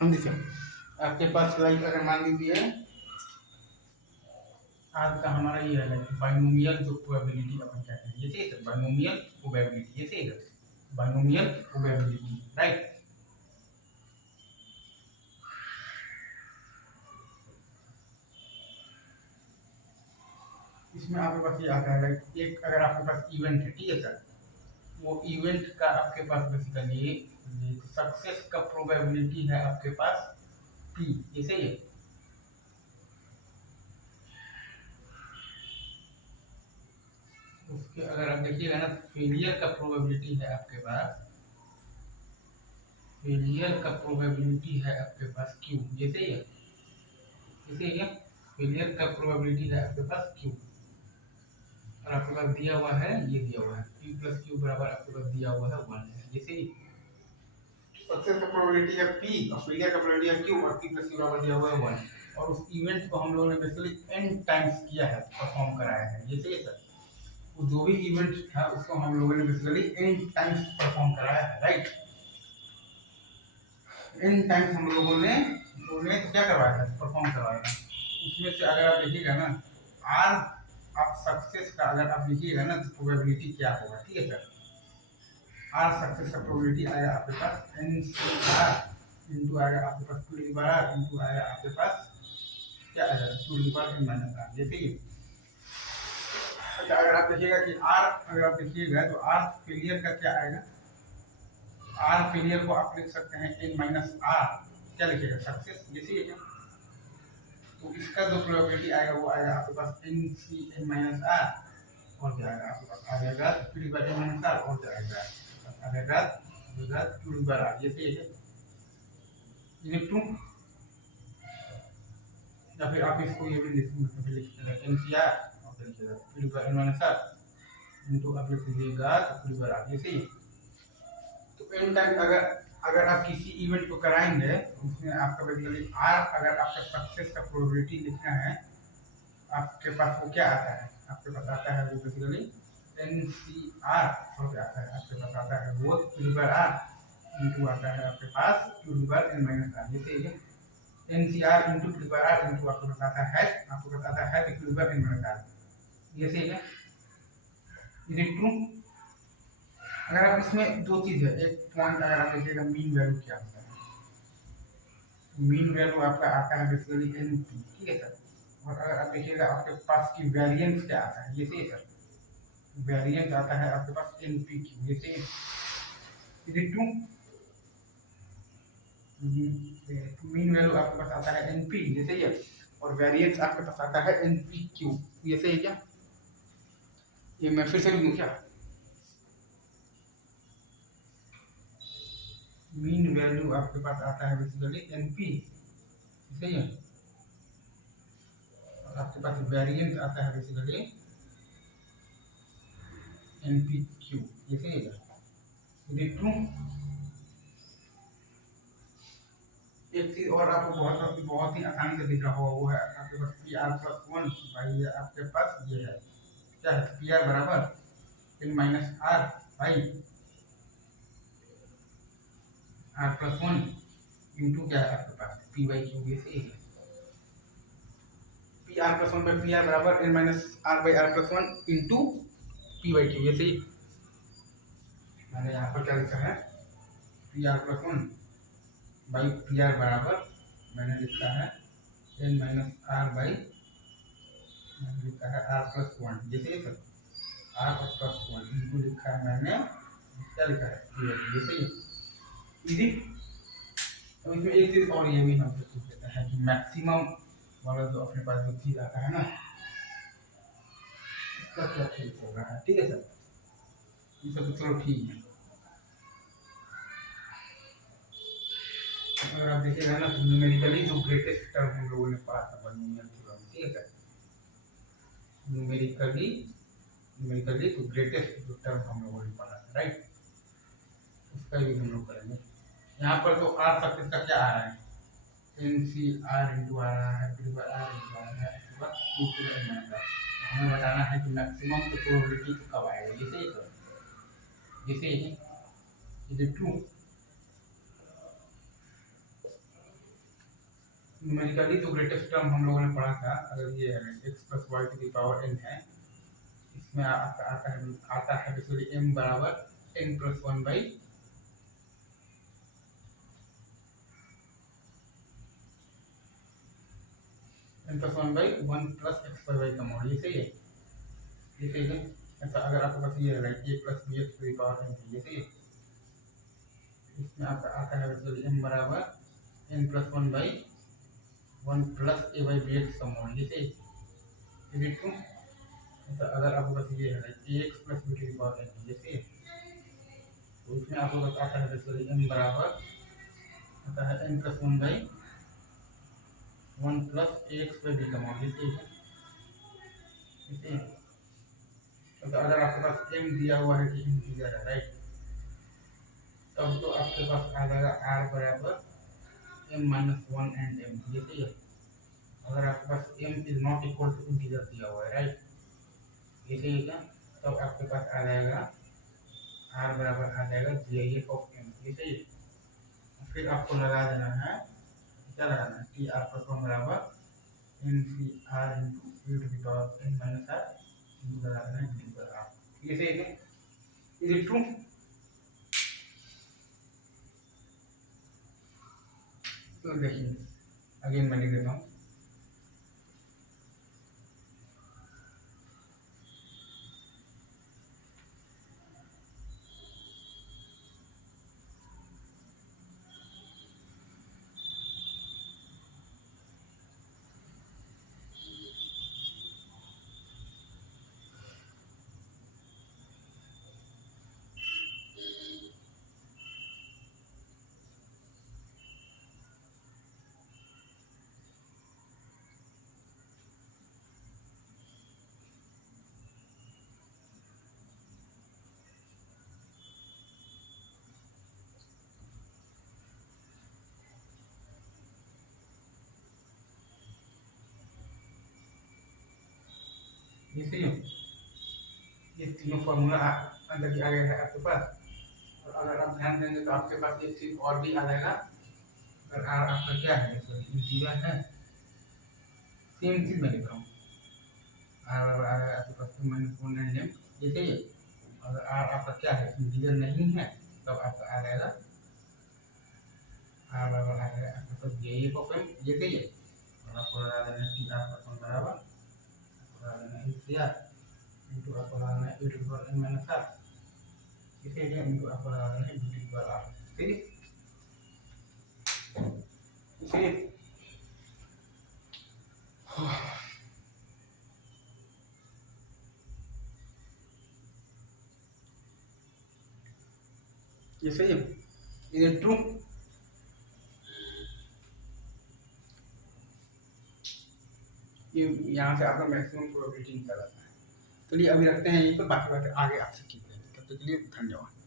हम देखिए आपके पास लाइक अगर मान लीजिए आज का हमारा ये है लाइक बाइनोमियल जो प्रोबेबिलिटी अपन कहते हैं, ये सही है बाइनोमियल प्रोबेबिलिटी, ये सही है बाइनोमियल प्रोबेबिलिटी, राइट। इसमें आपके पास ये आता है लाइक एक अगर आपके पास इवेंट है, ठीक है सर, वो इवेंट का आपके पास बेसिकली सक्सेस का प्रोबेबिलिटी है आपके पास पी, ये सही है। उसके अगर आप देखिएगा ना फेलियर का प्रोबेबिलिटी है आपके पास, फेलियर का प्रोबेबिलिटी है आपके पास क्यू, ये सही है, ये सही है। फेलियर का प्रोबेबिलिटी है आपके पास क्यू, और आपके पास दिया हुआ है, ये दिया हुआ है पी प्लस क्यू बराबर आपके पास दिया हुआ है 1 है, ये सही। सक्सेस का प्रोबेबिलिटी है पी और फेलियर का प्रोबेबिलिटी है क्यू, और पी प्लस क्यू बराबर दिया हुआ है 1, और उस इवेंट को हम लोगों ने बेसिकली n टाइम्स किया है, परफॉर्म कराया है, ये सही है सर। वो जो भी इवेंट था उसको हम लोगों ने बेसिकली n टाइम्स परफॉर्म कराया है, राइट। n टाइम्स हम लोगों ने तो क्या करवाया था, परफॉर्म करवाया था। उसमें से अगर आप देखिएगा ना r आप सक्सेस का अगर आप लिखिएगा ना तो प्रोबेबिलिटी क्या होगा, ठीक है सर। आर सक्सेस का प्रोबेबिलिटी आएगा आपके पास एन सी आर इंटू आएगा आपके पास to D power are into आएगा आपके पास क्या आ जाएगा to D bar N minus r, जैसे ही। अच्छा अगर आप देखिएगा कि आर अगर आप देखिएगा तो आर फेलियर का क्या आएगा, आर फेलियर को आप लिख सकते हैं एन माइनस आर, क्या लिखिएगा सक्सेस, जैसे ही। तो इसका जो प्रोबेबिलिटी आएगा वो आएगा आपके पास n C n minus r, और क्या आएगा आपके पास आ जाएगा to D bar N minus r, और क्या आएगा आ जाएगा टू डी बार आर, जैसे ही। ये टू, या फिर आप इसको ये भी लिख एन सी आर और फिर लिखिएगा टू डी बार एन माइनस आर इंटू आप लिख लीजिएगा टू डी बार आर, जैसे ही। तो एन टाइम अगर अगर आप किसी इवेंट को कराएंगे उसमें आपका बेसिकली आर अगर आपका सक्सेस का प्रोबेबिलिटी लिखना है आपके पास वो क्या आता है, आपके पास आता है वो बेसिकली एन सी आर, और क्या आता है आपके पास आता है वो to D power are into आता है आपके पास to D bar N minus r, जैसे ये n C are into to D power are into आपके पास आता है आपके पास आता है to D bar N minus r, ये सही है। Is it true? अगर आप इसमें दो चीज है, एक पॉइंट अगर आप देखिएगा मीन वैल्यू क्या होता है, मीन वैल्यू आपका आता है बेसिकली एन पी, ठीक है सर। और अगर आप देखिएगा आपके पास की वेरिएंस क्या आता है, ये सही सर, वेरिएंस आता है आपके पास एन पी क्यू, ये सही। Is it true? Mean value आपके पास आता है एन पी, ये सही है, और वेरिएंस आपके पास आता है एन पी क्यू, ये सही है क्या? ये मैं फिर से लिखूं क्या, मीन वैल्यू आपके पास आता है बेसिकली एन पी, सही है, और आपके पास वेरिएंस आता है बेसिकली एन पी क्यू, ये सही है। Is it true? एक चीज और आपको बहुत बहुत ही आसानी से दिख रहा होगा, वो है आपके पास पी आर प्लस वन भाई, ये आपके पास ये है क्या है, पी आर बराबर एन माइनस आर भाई आर प्लस वन इंटू क्या है आपके पास पी बाई क्यू, ये सही है। P r plus one by p r बराबर n minus r by r plus one into p by q, ये सही। मैंने यहाँ पर क्या लिखा है, p r plus one by p r बराबर मैंने लिखा है एन माइनस आर बाई, मैंने लिखा है आर प्लस वन, जैसे sir R plus one into लिखा है मैंने क्या लिखा है पी बाई क्यू, जैसे इजी। अब इसमें एक चीज और ये भी हमसे पूछ लेते हैं कि मैक्सिमम वाला जो अपने पास जो चीज आता है ना इसका क्या ठीक चल रहा है, ठीक है सर, ये सब तो चलो ठीक है। अगर आप देखिएगा ना न्यूमेरिकली जो ग्रेटेस्ट टर्म हम लोगों ने पढ़ा था बाइनोमियल थ्योरम, ठीक है सर, न्यूमेरिकली न्यूमेरिकली जो ग्रेटेस्ट जो टर्म हम लोगों ने पढ़ा था, राइट, उसका यूज हम लोग करेंगे। यहाँ पर तो आर सक्सेस का क्या आ रहा है, एन सी आर इंटू आ रहा है टू बार आर इंटू आ रहा है बस two two N minus R, हमें बताना है कि मैक्सिमम तो प्रोबेबिलिटी कब आएगा, जैसे ही सर, जैसे ही। Is it true? न्यूमेरिकली जो ग्रेटेस्ट टर्म हम लोगों ने पढ़ा था, अगर ये x plus y to the power n है, इसमें आता है बेसिकली m बराबर n plus one by one plus x by y का मॉड। ये सही है, ये सही है। अच्छा, अगर आपके पास ये है a plus b x to the power n, ये सही है। इसमें आपका आता है बेसिकली m बराबर n plus one by one plus a by b x का मॉड। ये सही, इज इट ट्रू? अच्छा, अगर आपके पास ये है a x plus b to the power n, ये सही है। तो इसमें आपके पास आता है बेसिकली m बराबर आता है n plus one by one plus A X by B का मॉड। ये सही है, ये सही है। तो अगर आपके पास m दिया हुआ है कि इंटीजर है, राइट, तब तो आपके पास आ जाएगा r बराबर m minus one and m। ये सही है। अगर आपके पास m is not equal to integer दिया हुआ है, राइट, ये सही है क्या? तब आपके पास आ जाएगा r बराबर आ जाएगा GIF ऑफ m। ये सही है। फिर आपको लगा देना है, क्या लगाना है, टी आर प्लस वन बराबर M C are into e to the power n minus r लगा देना है डी पर r। ये सही है, इज इट ट्रू? तो देखिए, अगेन मैं लिख देता हूँ। ये सही है। ये तीनों फॉर्मूला अंदर ही आ गया है आपके पास। और अगर आप ध्यान देंगे तो आपके पास एक चीज और भी आ जाएगा। अगर आर आपका क्या है, इंटीजर है, सेम चीज मैं लिख रहा हूँ। आर बराबर आ जाएगा आपके पास माइनस वन एंड m। ये सही है। अगर आर आपका क्या है, इंटीजर नहीं है, तब आपका आ जाएगा आर बराबर आ जाएगा आपके पास GIF ऑफ m। ये सही है। और आपको लगा देना है टी आर प्लस वन बराबर लगा देना है सी आर इंटू आपको लगा देना है e to the power n minus r। इसे इंटू आपको लगा देना है डी पर r। ठीक है, ये सही है, इज इट ट्रू? ये यहाँ से आपका मैक्सिमम प्रोबेबिलिटी निकल आता है। चलिए अभी रखते हैं यहीं पर, बाकी बातें आगे आपसे की जाएगी। तब तक के लिए धन्यवाद।